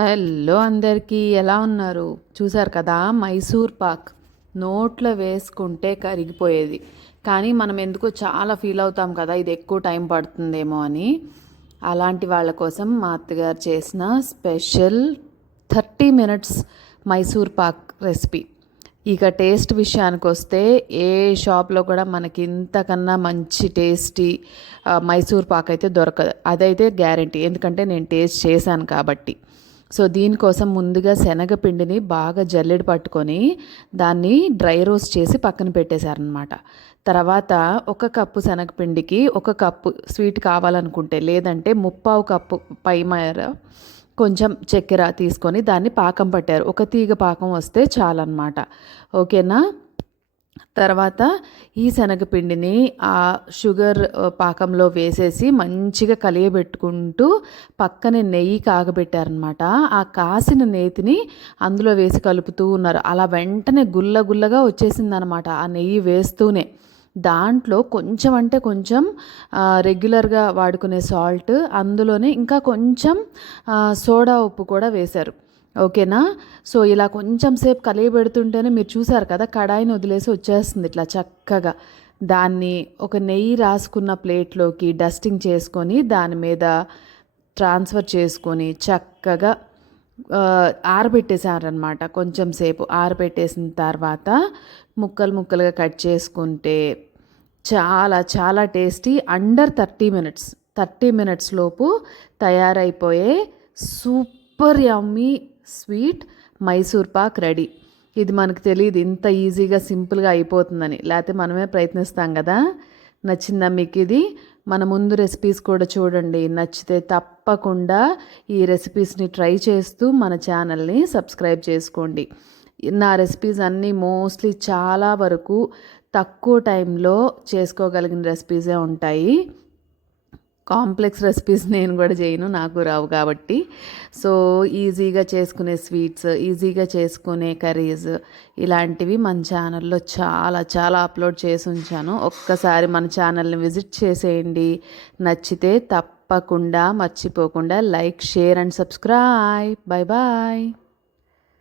Hello అందరికీ ఎలా ఉన్నారు? చూసారు కదా, మైసూర్ పాక్ నోట్లో వేసుకుంటే కరిగిపోయేది. కానీ మనం ఎందుకో చాలా ఫీల్ అవుతాం కదా, ఇది ఎక్కువ టైం పడుతుందేమో అని. అలాంటి వాళ్ళ కోసం మా అత్తగారు చేసిన special 30 minutes Mysore Pak recipe. ఇక టేస్ట్ విషయానికి వస్తే ఏ షాప్లో కూడా మనకి ఇంతకన్నా మంచి టేస్టీ మైసూర్ పాక్ అయితే దొరకదు. అదైతే గ్యారంటీ, ఎందుకంటే నేను టేస్ట్ చేశాను కాబట్టి. సో దీనికోసం ముందుగా శనగపిండిని బాగా జల్లెడ పట్టుకొని దాన్ని డ్రై రోస్ట్ చేసి పక్కన పెట్టేశారనమాట. తర్వాత 1 కప్పు శనగపిండికి 1 కప్పు స్వీట్ కావాలనుకుంటే, లేదంటే 3/4 కప్పు పైమేర కొంచెం చక్కెర తీసుకొని దాన్ని పాకం పట్టారు. ఒక తీగ పాకం వస్తే చాలన్నమాట. ఓకేనా. తర్వాత ఈ శనగపిండిని ఆ షుగర్ పాకంలో వేసేసి మంచిగా కలియబెట్టుకుంటూ పక్కనే నెయ్యి కాగబెట్టారనమాట. ఆ కాసిన నేతిని అందులో వేసి కలుపుతూ ఉన్నారు. అలా వెంటనే గుల్ల గుల్లగా వచ్చేసిందనమాట ఆ నెయ్యి వేస్తూనే. దాంట్లో కొంచెం అంటే కొంచెం రెగ్యులర్గా వాడుకునే సాల్ట్, అందులోనే ఇంకా కొంచెం సోడా ఉప్పు కూడా వేశారు. ఓకేనా. సో ఇలా కొంచెం సేపు కలియబెడుతుంటేనే మీరు చూసారు కదా, కడాయిని వదిలేసి వచ్చేస్తుంది ఇట్లా చక్కగా. దాన్ని ఒక నెయ్యి రాసుకున్న ప్లేట్లోకి డస్టింగ్ చేసుకొని దాని మీద ట్రాన్స్ఫర్ చేసుకొని చక్కగా ఆరబెట్టేసారనమాట. కొంచెం సేపు ఆరబెట్టేసిన తర్వాత ముక్కలు ముక్కలుగా కట్ చేసుకుంటే చాలా చాలా టేస్టీ, అండర్ 30 మినిట్స్ లోపు తయారైపోయే super yummy sweet Mysore pak ready. ఇది మనకు తెలియదు ఇంత ఈజీగా సింపుల్గా అయిపోతుందని, లేకపోతే మనమే ప్రయత్నిస్తాం కదా. నచ్చిందా మీకు ఇది? మన ముందు రెసిపీస్ కూడా చూడండి. నచ్చితే తప్పకుండా ఈ రెసిపీస్ని ట్రై చేస్తూ మన ఛానల్ని సబ్స్క్రైబ్ చేసుకోండి. నా రెసిపీస్ అన్నీ మోస్ట్లీ చాలా వరకు తక్కువ టైంలో చేసుకోగలిగిన రెసిపీసే ఉంటాయి. కాంప్లెక్స్ రెసిపీస్ నేను కూడా చేయను, నాకు రావు కాబట్టి. సో ఈజీగా చేసుకునే స్వీట్స్, ఈజీగా చేసుకునే కర్రీస్, ఇలాంటివి మన ఛానల్లో చాలా చాలా అప్లోడ్ చేసి ఉంచాను. ఒక్కసారి మన ఛానల్ని విజిట్ చేసేయండి. నచ్చితే తప్పకుండా మర్చిపోకుండా like, share and subscribe. Bye bye.